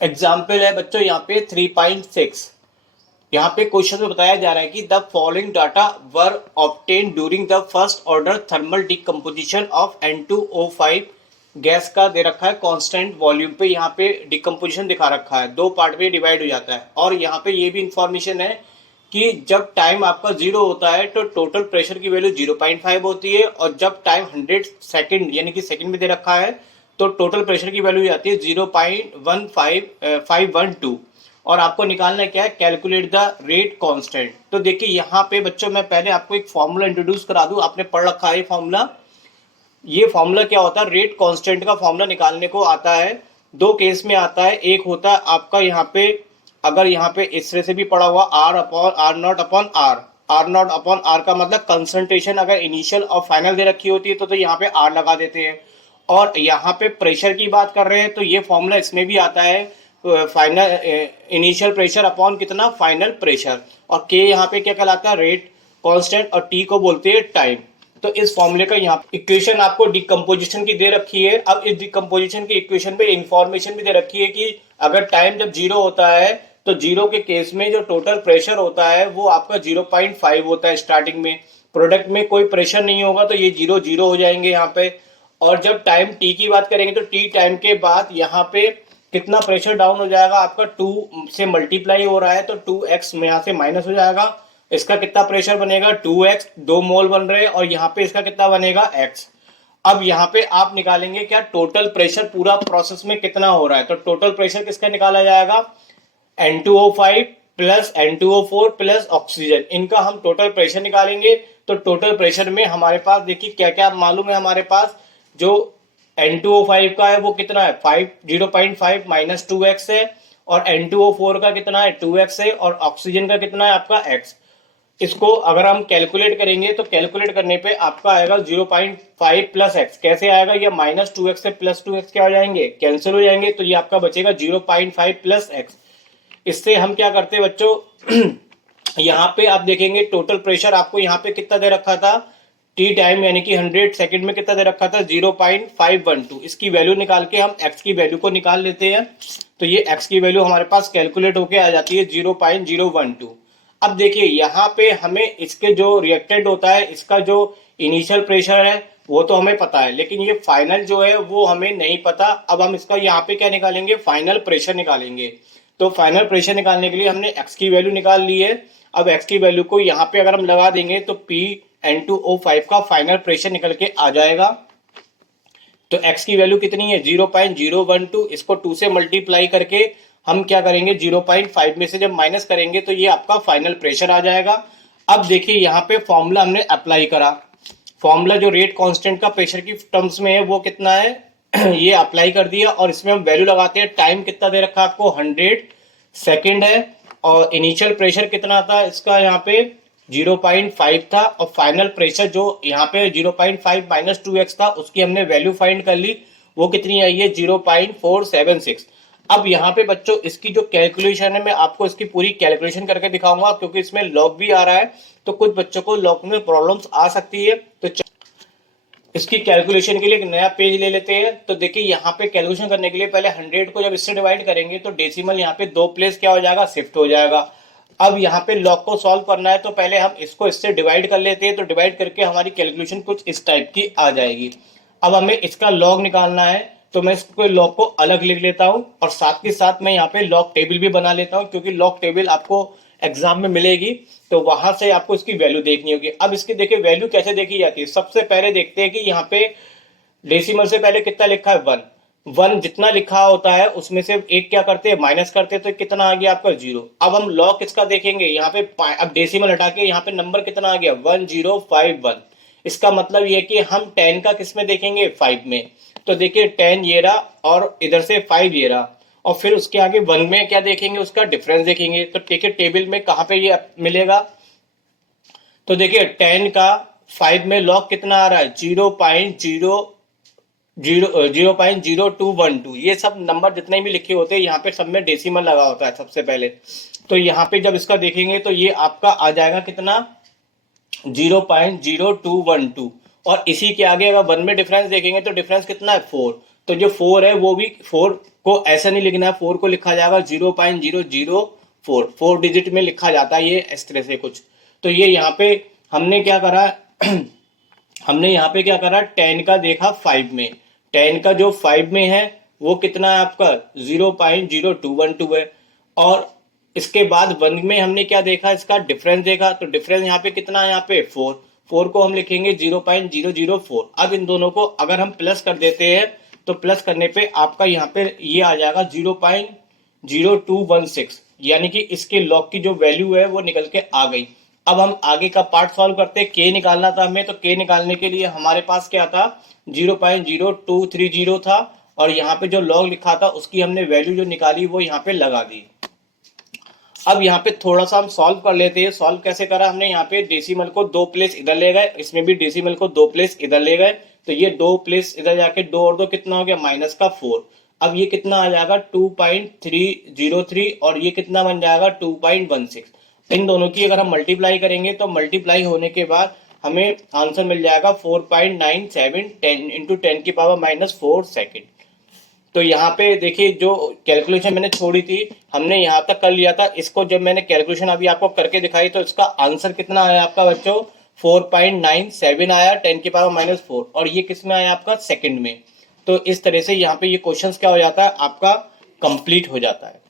Example है बच्चों यहाँ पे 3.6। यहाँ पे क्वेश्चन में बताया जा रहा है कि the following data were obtain during the first order thermal decomposition of N2O5 gas का दे रखा है कांस्टेंट वॉल्यूम पे। यहाँ पे डिकम्पोजिशन दिखा रखा है, दो पार्ट में डिवाइड हो जाता है। और यहाँ पे ये भी इंफॉर्मेशन है कि जब टाइम आपका जीरो होता है तो टोटल प्रेशर की वैल्यू 0.5 होती है, और जब टाइम 100 सेकेंड यानी कि सेकेंड में दे रखा है तो टोटल प्रेशर की वैल्यू जाती है 0.15512। और आपको निकालना क्या है, कैलकुलेट द रेट कांस्टेंट। तो देखिए यहाँ पे बच्चों मैं पहले आपको एक फॉर्मूला इंट्रोड्यूस करा दूं, आपने पढ़ रखा है फॉर्मूला। ये फॉर्मूला क्या होता है, रेट कांस्टेंट का फॉर्मूला निकालने को आता है। दो केस में आता है, एक होता है आपका यहाँ पे, अगर यहाँ पे इस तरह से भी पड़ा हुआ R upon R naught upon R. R naught upon R का मतलब कंसंट्रेशन अगर इनिशियल और फाइनल दे रखी होती है तो यहाँ पे आर लगा देते हैं। और यहाँ पे प्रेशर की बात कर रहे हैं तो ये फॉर्मूला इसमें भी आता है, फाइनल इनिशियल प्रेशर अपॉन कितना फाइनल प्रेशर। और के यहाँ पे क्या कहलाता है, रेट कांस्टेंट, और टी को बोलते हैं टाइम। तो इस फॉर्मूले का यहाँ इक्वेशन आपको डिकम्पोजिशन की दे रखी है। अब इस डिकम्पोजिशन की इक्वेशन पे इंफॉर्मेशन भी दे रखी है कि अगर टाइम जब जीरो होता है तो जीरो के केस में जो टोटल प्रेशर होता है वो आपका 0.5 होता है स्टार्टिंग में। प्रोडक्ट में कोई प्रेशर नहीं होगा तो ये जीरो जीरो हो जाएंगे यहाँ पे। और जब टाइम टी की बात करेंगे तो टी टाइम के बाद यहाँ पे कितना प्रेशर डाउन हो जाएगा आपका, 2 से मल्टीप्लाई हो रहा है तो 2x में यहाँ से माइनस हो जाएगा। इसका कितना प्रेशर बनेगा 2x, 2 मोल बन रहे हैं, और यहाँ पे इसका कितना बनेगा x। अब यहाँ पे आप निकालेंगे क्या, टोटल प्रेशर पूरा प्रोसेस में कितना हो रहा है। तो टोटल प्रेशर किसका निकाला जाएगा, N2O5 plus N2O4 plus oxygen, इनका हम टोटल प्रेशर निकालेंगे। तो टोटल प्रेशर में हमारे पास देखिए क्या क्या मालूम है हमारे पास। जो N2O5 का है वो कितना है 0.5 माइनस 2x है, और N2O4 का कितना है 2x है, और ऑक्सीजन का कितना है आपका x। इसको अगर हम कैलकुलेट करेंगे तो कैलकुलेट करने पे आपका आएगा 0.5 प्लस एक्स। कैसे आएगा, ये माइनस 2x से प्लस 2x क्या हो जाएंगे, कैंसिल हो जाएंगे, तो ये आपका बचेगा 0.5 प्लस एक्स। इससे हम क्या करते हैं बच्चों यहाँ पे आप देखेंगे टोटल प्रेशर आपको यहाँ पे कितना दे रखा था, टी टाइम यानी कि 100 सेकंड में कितना दे रखा था 0.512। इसकी वैल्यू निकाल के हम एक्स की वैल्यू को निकाल लेते हैं। तो ये एक्स की वैल्यू हमारे पास कैलकुलेट होके आ जाती है 0.012। अब देखिए यहाँ पे हमें इसके जो रिएक्टेंट होता है इसका जो इनिशियल प्रेशर है वो तो हमें पता है, लेकिन ये फाइनल जो है वो हमें नहीं पता। अब हम इसका यहाँ पे क्या निकालेंगे, फाइनल प्रेशर निकालेंगे। तो फाइनल प्रेशर निकालने के लिए हमने एक्स की वैल्यू निकाल ली है। अब एक्स की वैल्यू को यहाँ पे अगर हम लगा देंगे तो P N2O5 का फाइनल प्रेशर निकल के आ जाएगा। तो x की वैल्यू कितनी है 0.012, इसको 2 से मल्टीप्लाई करके हम क्या करेंगे 0.5 में से जब माइनस करेंगे तो ये आपका फाइनल प्रेशर आ जाएगा। अब देखिए यहाँ पे फॉर्मूला हमने अप्लाई करा, फॉर्मूला जो रेट कांस्टेंट का प्रेशर की टर्म्स में है वो कितना है ये अप्लाई कर दिया, और इसमें हम वैल्यू लगाते हैं। टाइम कितना दे रखा आपको 100 सेकेंड है, और इनिशियल प्रेशर कितना था इसका यहाँ पे 0.5 था, और फाइनल प्रेशर जो यहाँ पे 0.5 माइनस 2x था उसकी हमने वैल्यू फाइंड कर ली, वो कितनी आई है 0.476। अब यहाँ पे बच्चों इसकी जो कैलकुलेशन है मैं आपको इसकी पूरी कैलकुलेशन करके दिखाऊंगा, क्योंकि इसमें लॉग भी आ रहा है तो कुछ बच्चों को लॉग में प्रॉब्लम्स आ सकती है। तो इसकी कैलकुलेशन के लिए एक नया पेज ले लेते हैं। तो देखिए यहाँ पे कैलकुलेशन करने के लिए पहले 100 को जब इससे डिवाइड करेंगे तो डेसिमल यहाँ पे 2 प्लेस क्या हो जाएगा, शिफ्ट हो जाएगा। अब यहाँ पे लॉग को सॉल्व करना है तो पहले हम इसको इससे डिवाइड कर लेते हैं। तो डिवाइड करके हमारी कैलकुलेशन कुछ इस टाइप की आ जाएगी। अब हमें इसका लॉग निकालना है तो मैं इसको लॉग को अलग लिख लेता हूँ, और साथ के साथ मैं यहाँ पे लॉग टेबल भी बना लेता हूँ, क्योंकि लॉग टेबल आपको एग्जाम में मिलेगी तो वहां से आपको इसकी वैल्यू देखनी होगी। अब इसकी देखिए वैल्यू कैसे देखी जाती है, सबसे पहले देखते हैं कि यहाँ पे डेसिमल से पहले कितना लिखा है 1। 1 जितना लिखा होता है उसमें से एक क्या करते हैं माइनस करते हैं, तो कितना आ गया आपका 0। अब हम लॉग किसका देखेंगे यहाँ पे, अब डेसिमल हटा के यहाँ पे नंबर कितना आ गया 1051। इसका मतलब ये कि हम 10 का किस में देखेंगे 5 में। तो देखिए 10 ये रहा और इधर से 5 ये रहा, और फिर उसके आगे 1 में क्या देखेंगे उसका डिफरेंस देखेंगे। तो देखिए टेबल में कहाँ पे ये मिलेगा, तो देखिए 10 का 5 में लॉग कितना आ रहा है 0.0212। ये सब नंबर जितने भी लिखे होते हैं यहाँ पे सब में डेसिमल लगा होता है सबसे पहले। तो यहाँ पे जब इसका देखेंगे तो ये आपका आ जाएगा कितना 0.0212, और इसी के आगे अगर 1 में डिफरेंस देखेंगे तो डिफरेंस कितना है 4। तो जो 4 है वो भी 4 को ऐसा नहीं लिखना है, 4 को लिखा जाएगा 0.004, 4 डिजिट में लिखा जाता है ये इस तरह से कुछ। तो ये यहाँ पे हमने क्या करा हमने यहाँ पे क्या करा, 10 का देखा 5 में, 10 का जो 5 में है वो कितना है आपका 0.0212 है। और इसके बाद 1 में हमने क्या देखा, इसका डिफरेंस देखा, तो डिफरेंस यहाँ पे कितना है, यहाँ पे 4, 4 को हम लिखेंगे 0.004। अब इन दोनों को अगर हम प्लस कर देते हैं तो प्लस करने पे आपका यहाँ पे ये आ जाएगा 0.0216, यानी कि इसके लॉग की जो वैल्यू है वो निकल के आ गई। अब हम आगे का पार्ट सॉल्व करते हैं, के निकालना था हमें, तो के निकालने के लिए हमारे पास क्या था 0.0230 था, और यहाँ पे जो लॉग लिखा था उसकी हमने वैल्यू जो निकाली वो यहाँ पे लगा दी। अब यहाँ पे थोड़ा सा हम सॉल्व कर लेते हैं। सॉल्व कैसे करा हमने, यहाँ पे डेसिमल को 2 प्लेस इधर ले गए, इसमें भी डेसिमल को 2 प्लेस इधर ले गए, तो ये 2 प्लेस इधर जाके 2 और 2 कितना हो गया -4। अब ये कितना आ जाएगा 2.303, और ये कितना बन जाएगा 2.16। इन दोनों की अगर हम मल्टीप्लाई करेंगे तो मल्टीप्लाई होने के बाद हमें आंसर मिल जाएगा 4.97 10 इंटू 10 की पावर -4 सेकेंड। तो यहाँ पे देखिए जो कैलकुलेशन मैंने छोड़ी थी हमने यहाँ तक कर लिया था, इसको जब मैंने कैलकुलेशन अभी आपको करके दिखाई तो इसका आंसर कितना आया आपका बच्चों 4.97 आया 10 की पावर -4, और ये किस में आया आपका सेकंड में। तो इस तरह से यहाँ पे ये क्वेश्चन क्या हो जाता है आपका कंप्लीट हो जाता है।